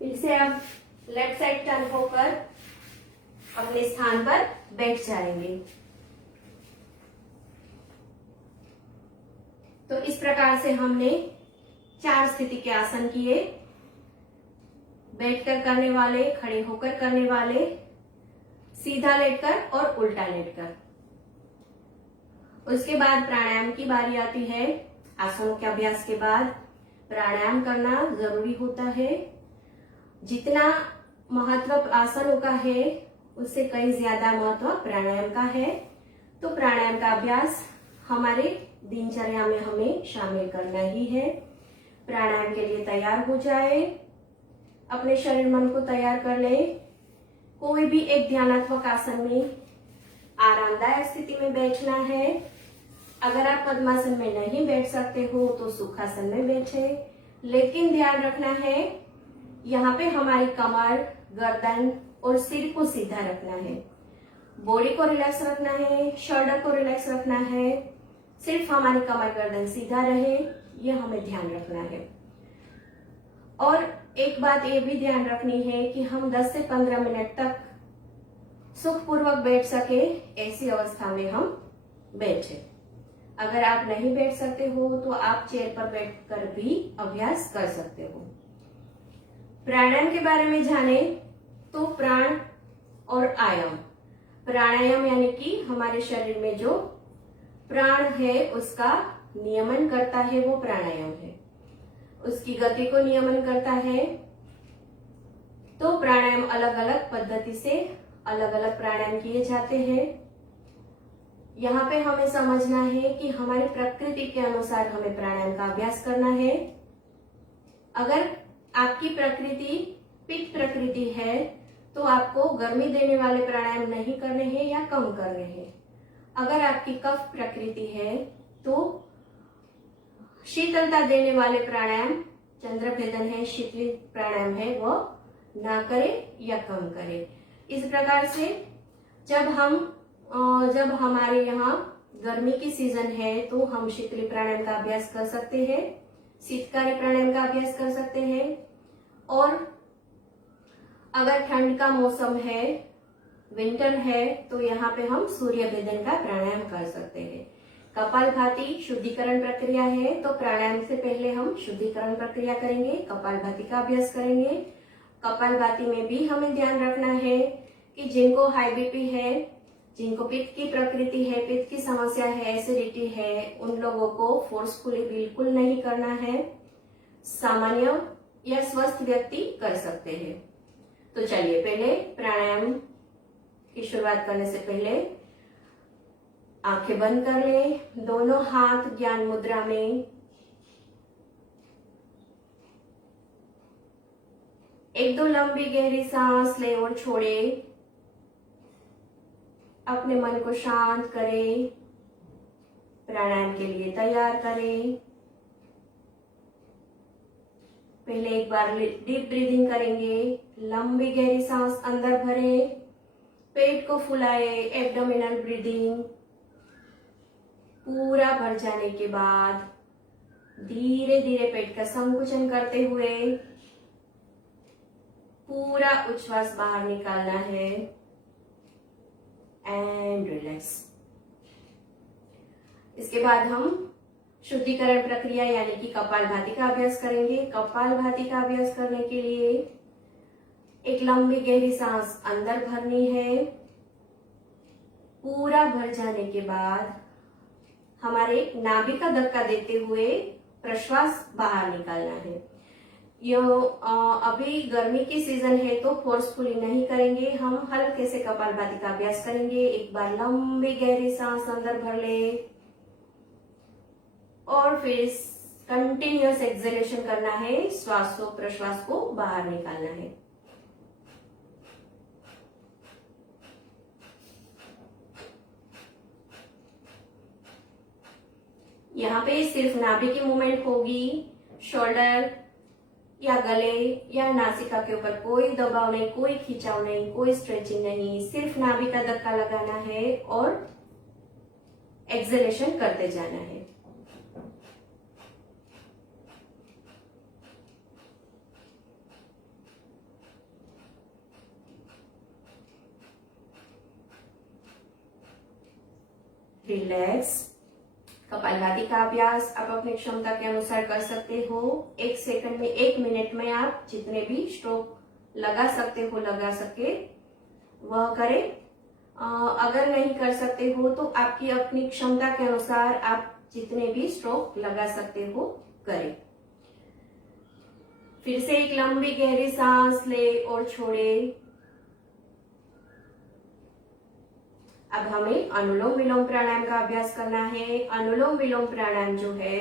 फिर से आप लेफ्ट साइड टर्न होकर अपने स्थान पर बैठ जाएंगे। तो इस प्रकार से हमने 4 स्थिति के आसन किए। बैठकर करने वाले, खड़े होकर करने वाले, सीधा लेटकर और उल्टा लेटकर। उसके बाद प्राणायाम की बारी आती है। आसनों के अभ्यास के बाद प्राणायाम करना जरूरी होता है। जितना महत्व आसनों का है उससे कहीं ज्यादा महत्व प्राणायाम का है। तो प्राणायाम का अभ्यास हमारे दिनचर्या में हमें शामिल करना ही है। प्राणायाम के लिए तैयार हो जाए, अपने शरीर मन को तैयार कर ले। कोई भी एक ध्यानात्मक आसन में आरामदायक स्थिति में बैठना है। अगर आप पद्मासन में नहीं बैठ सकते हो तो सुखासन में बैठे, लेकिन ध्यान रखना है यहाँ पे हमारी कमर, गर्दन और सिर को सीधा रखना है। बॉडी को रिलैक्स रखना है, शोल्डर को रिलैक्स रखना है। सिर्फ हमारी कमर, गर्दन सीधा रहे, ये हमें ध्यान रखना है। और एक बात ये भी ध्यान रखनी है कि हम 10 से 15 मिनट तक सुखपूर्वक बैठ सके, ऐसी अवस्था में हम बैठे। अगर आप नहीं बैठ सकते हो तो आप चेयर पर बैठकर भी अभ्यास कर सकते हो। प्राणायाम के बारे में जाने तो प्राण और आयाम। प्राणायाम यानी कि हमारे शरीर में जो प्राण है उसका नियमन करता है, वो प्राणायाम है। उसकी गति को नियमन करता है। तो प्राणायाम अलग अलग पद्धति से अलग अलग प्राणायाम किए जाते हैं। यहाँ पे हमें समझना है कि हमारी प्रकृति के अनुसार हमें प्राणायाम का अभ्यास करना है। अगर आपकी प्रकृति पित्त प्रकृति है तो आपको गर्मी देने वाले प्राणायाम नहीं करने हैं या कम करने हैं। अगर आपकी कफ प्रकृति है तो शीतलता देने वाले प्राणायाम, चंद्रभेदन है, शीतली प्राणायाम है, वो ना करे या कम करे। इस प्रकार से जब हमारे यहाँ गर्मी की सीजन है तो हम शीतली प्राणायाम का अभ्यास कर सकते हैं, शीतकारी प्राणायाम का अभ्यास कर सकते हैं। और अगर ठंड का मौसम है, विंटर है, तो यहाँ पे हम सूर्य भेदन का प्राणायाम कर सकते हैं। कपालभाति शुद्धिकरण प्रक्रिया है, तो प्राणायाम से पहले हम शुद्धिकरण प्रक्रिया करेंगे, कपालभाति का अभ्यास करेंगे। कपालभाति में भी हमें ध्यान रखना है कि जिनको हाई बीपी है, जिनको पित्त की प्रकृति है, पित्त की समस्या है, एसिडिटी है, उन लोगों को फोर्सफुली बिल्कुल नहीं करना है। सामान्य या स्वस्थ व्यक्ति कर सकते हैं। तो चलिए पहले प्राणायाम की शुरुआत करने से पहले आंखें बंद कर लें, दोनों हाथ ज्ञान मुद्रा में। एक दो लंबी गहरी सांस ले और छोड़े। अपने मन को शांत करें, प्राणायाम के लिए तैयार करें। पहले एक बार डीप ब्रीदिंग करेंगे। लंबी गहरी सांस अंदर भरे, पेट को फुलाए, एब्डोमिनल ब्रीदिंग। पूरा भर जाने के बाद धीरे धीरे पेट का संकुचन करते हुए पूरा उच्छ्वास बाहर निकालना है एंड रिलैक्स। इसके बाद हम शुद्धिकरण प्रक्रिया यानी कि कपालभाति का अभ्यास करेंगे। कपालभाति का अभ्यास करने के लिए एक लंबी गहरी सांस अंदर भरनी है। पूरा भर जाने के बाद हमारे नाभि का धक्का देते हुए प्रश्वास बाहर निकालना है। अभी गर्मी की सीजन है तो फोर्सफुली नहीं करेंगे, हम हल्के से कपालभाति का अभ्यास करेंगे। एक बार लंबी गहरी सांस अंदर भर ले और फिर कंटिन्यूअस एक्सहेलेशन करना है, श्वास प्रश्वास को बाहर निकालना है। यहाँ पे सिर्फ नाभि की मूवमेंट होगी, शोल्डर या गले या नासिका के ऊपर कोई दबाव नहीं, कोई खिंचाव नहीं, कोई स्ट्रेचिंग नहीं, सिर्फ नाभि का धक्का लगाना है और एक्सहेलेशन करते जाना है। रिलैक्स। कपालभाति का अभ्यास आप अपनी क्षमता के अनुसार कर सकते हो। 1 सेकंड में, 1 मिनट में आप जितने भी स्ट्रोक लगा सकते हो, लगा सके वह करें। अगर नहीं कर सकते हो तो आपकी अपनी क्षमता के अनुसार आप जितने भी स्ट्रोक लगा सकते हो करें। फिर से एक लंबी गहरी सांस ले और छोड़े। अब हमें अनुलोम विलोम प्राणायाम का अभ्यास करना है। अनुलोम विलोम प्राणायाम जो है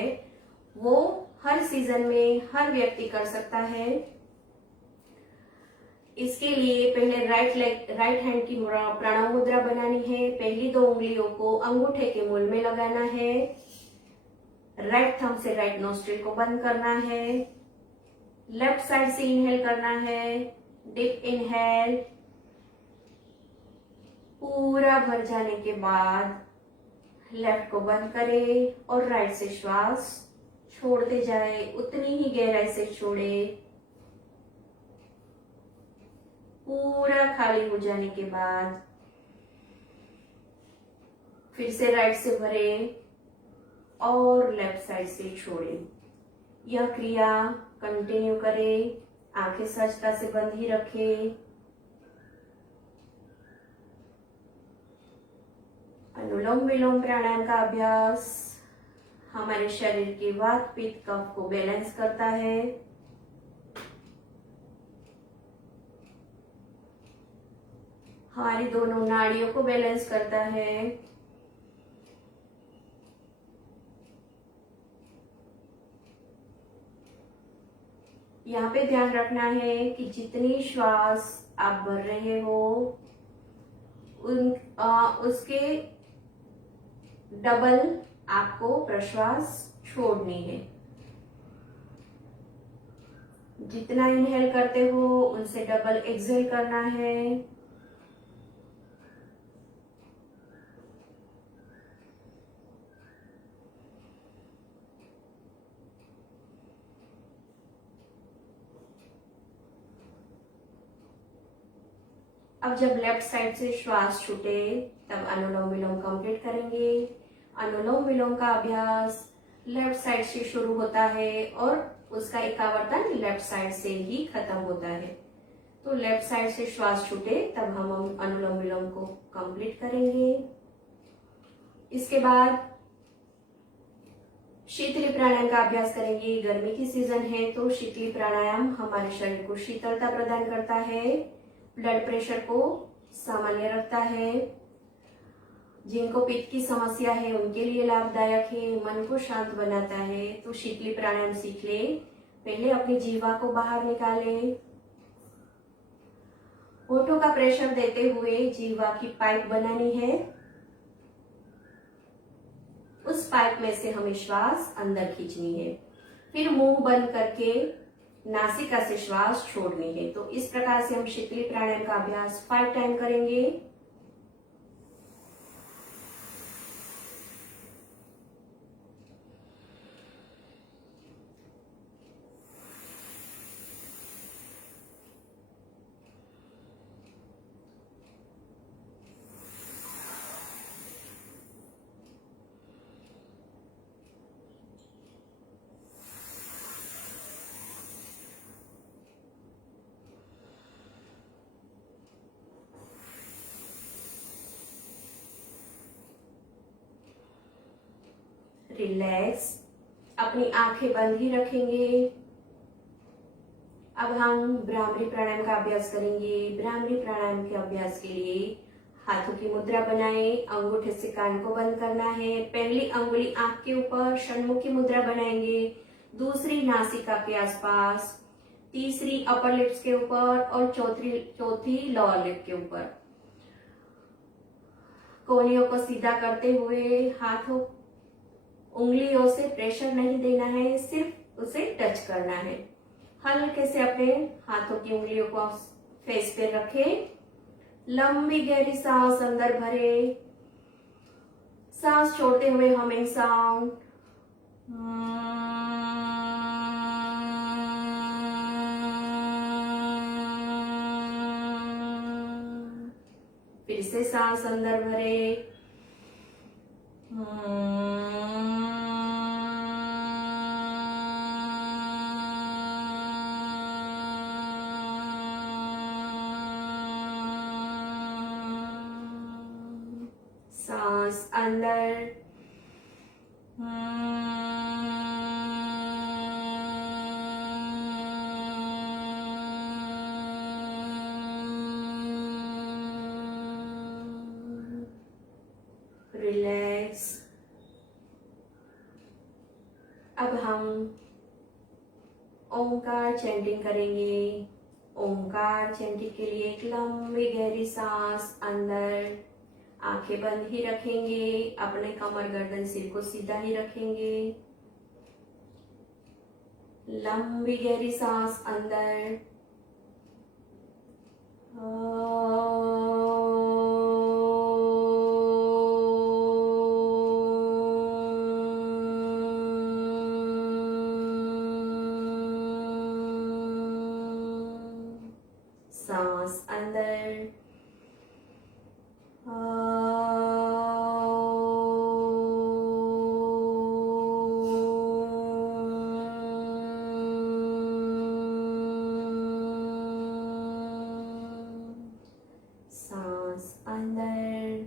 वो हर सीजन में हर व्यक्ति कर सकता है। इसके लिए पहले राइट हैंड की प्रणव मुद्रा बनानी है। पहली 2 उंगलियों को अंगूठे के मूल में लगाना है। राइट थंब से राइट नोस्ट्रिल को बंद करना है। लेफ्ट साइड से इनहेल करना है। डीप इनहेल, पूरा भर जाने के बाद लेफ्ट को बंद करें और राइट से श्वास छोड़ते जाए, उतनी ही गहराई से छोड़े। पूरा खाली हो जाने के बाद फिर से राइट से भरे और लेफ्ट साइड से छोड़े। यह क्रिया कंटिन्यू करें। आंखें सहजता से बंद ही रखें। अनुलोम विलोम प्राणायाम का अभ्यास हमारे शरीर के वात पित्त कफ को बैलेंस करता है। हमारी दोनों नाड़ियों को बैलेंस करता है। यहाँ पे ध्यान रखना है कि जितनी श्वास आप भर रहे हो उसके डबल आपको प्रश्वास छोड़नी है। जितना इनहेल करते हो उनसे डबल एक्सहेल करना है। अब जब लेफ्ट साइड से श्वास छूटे तब अनुलोम विलोम कंप्लीट करेंगे। अनुलोम विलोम का अभ्यास लेफ्ट साइड से शुरू होता है और उसका एकावर्तन लेफ्ट साइड से ही खत्म होता है। तो लेफ्ट साइड से श्वास छूटे तब हम अनुलोम विलोम को कंप्लीट करेंगे। इसके बाद शीतली प्राणायाम का अभ्यास करेंगे। गर्मी की सीजन है तो शीतली प्राणायाम हमारे शरीर को शीतलता प्रदान करता है, ब्लड प्रेशर को सामान्य रखता है, जिनको पित्त की समस्या है उनके लिए लाभदायक है, मन को शांत बनाता है। तो शीतली प्राणायाम सीख ले। पहले अपनी जीवा को बाहर निकाले। होठों का प्रेशर देते हुए जीवा की पाइप बनानी है। उस पाइप में से हमें श्वास अंदर खींचनी है। फिर मुंह बंद करके नासिका से श्वास छोड़नी है। तो इस प्रकार से हम शीतली प्राणायाम का अभ्यास 5 टाइम करेंगे। रिलैक्स। अपनी आंखें बंद ही रखेंगे। अब हम भ्रामरी प्राणायाम का अभ्यास करेंगे। भ्रामरी प्राणायाम के अभ्यास के लिए हाथों की मुद्रा बनाएं, अंगूठे से कान को बंद करना है। पहली अंगुली आंख के ऊपर षण्मुखी मुद्रा बनाएंगे, दूसरी नासिका के आसपास, तीसरी अपर लिप्स के ऊपर और चौथी लोअर लिप के ऊपर। कोहनियों को सीधा करते हुए हाथों उंगलियों से प्रेशर नहीं देना है, सिर्फ उसे टच करना है। हल्के से अपने हाथों की उंगलियों को फेस पे रखें। लंबी गहरी सांस अंदर भरे, सांस छोड़ते हुए हमिंग साउंड। फिर से सांस अंदर भरे, सांस अंदर, रिलैक्स। अब हम ओंकार चैंटिंग करेंगे। ओंकार चैंटिंग के लिए एक लंबी गहरी सांस अंदर, आंखें बंद ही रखेंगे, अपने कमर गर्दन सिर को सीधा ही रखेंगे। लंबी गहरी सांस अंदर, सांस अंदर, सांस अंदर,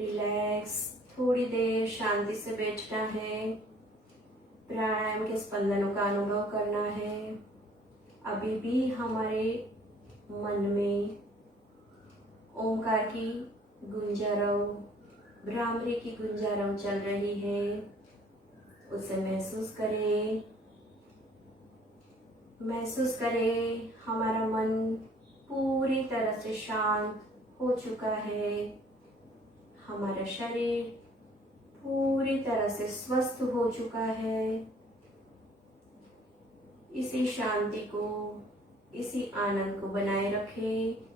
रिलैक्स। थोड़ी देर शांति से बैठना है, प्राणायाम के स्पंदनों का अनुभव करना है। अभी भी हमारे मन में ओंकार की गुंजारव, भ्रामरी की गुंजारव चल रही है, उसे महसूस करें। महसूस करें हमारा मन पूरी तरह से शांत हो चुका है, हमारा शरीर पूरी तरह से स्वस्थ हो चुका है। इसी शांति को, इसी आनंद को बनाए रखें।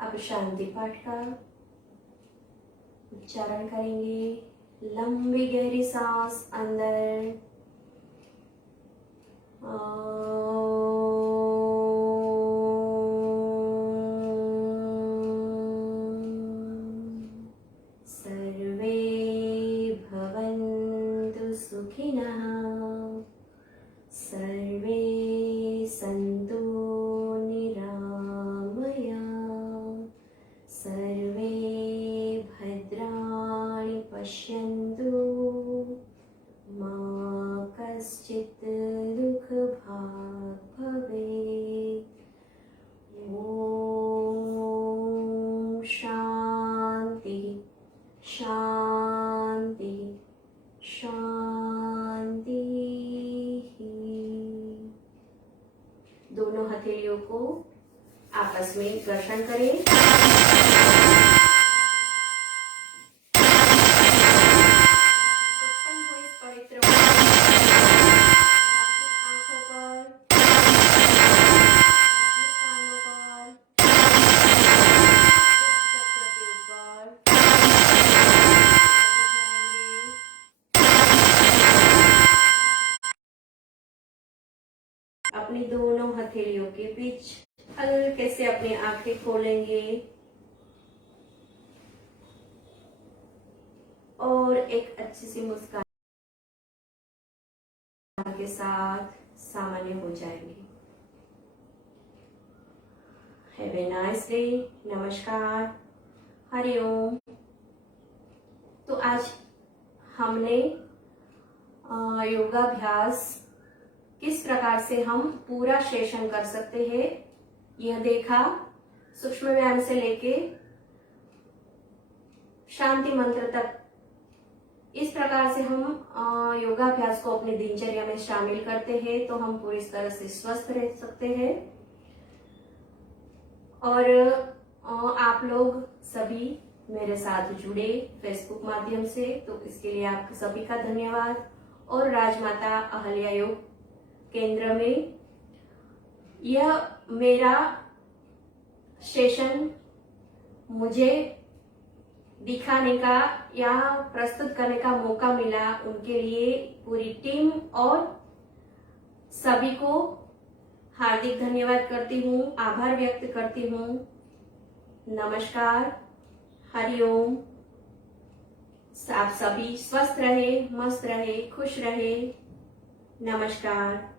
अब शांति पाठ का उच्चारण करेंगे। लंबी गहरी सांस अंदर, सर्वे भवन्तु सुखिनः, सर्वे सन्तु निरामया, सर्वे भद्राणि पश्यन्तु, मा कश्चित् दुःखभाग् भवेत्। ॐ शान्ति शान्ति शान्ति। दोनों हथेलियों को आपस में घर्षण करें। अपनी दोनों हथेलियों के बीच हल्के से अपनी आंखें खोलेंगे और एक अच्छी सी मुस्कान के साथ सामान्य हो जाएंगे। Have a nice day. नमस्कार, हरिओम। तो आज हमने योगाभ्यास किस प्रकार से हम पूरा सेशन कर सकते हैं यह देखा। सूक्ष्म व्यायाम से लेके शांति मंत्र तक इस प्रकार से हम योगाभ्यास को अपनी दिनचर्या में शामिल करते हैं तो हम पूरी तरह से स्वस्थ रह सकते हैं। और आप लोग सभी मेरे साथ जुड़े फेसबुक माध्यम से, तो इसके लिए आप सभी का धन्यवाद। और राजमाता अहल्या योग केंद्र में यह मेरा सेशन मुझे दिखाने का या प्रस्तुत करने का मौका मिला, उनके लिए पूरी टीम और सभी को हार्दिक धन्यवाद करती हूँ, आभार व्यक्त करती हूँ। नमस्कार, हरिओम। आप सभी स्वस्थ रहे, मस्त रहे, खुश रहे। नमस्कार।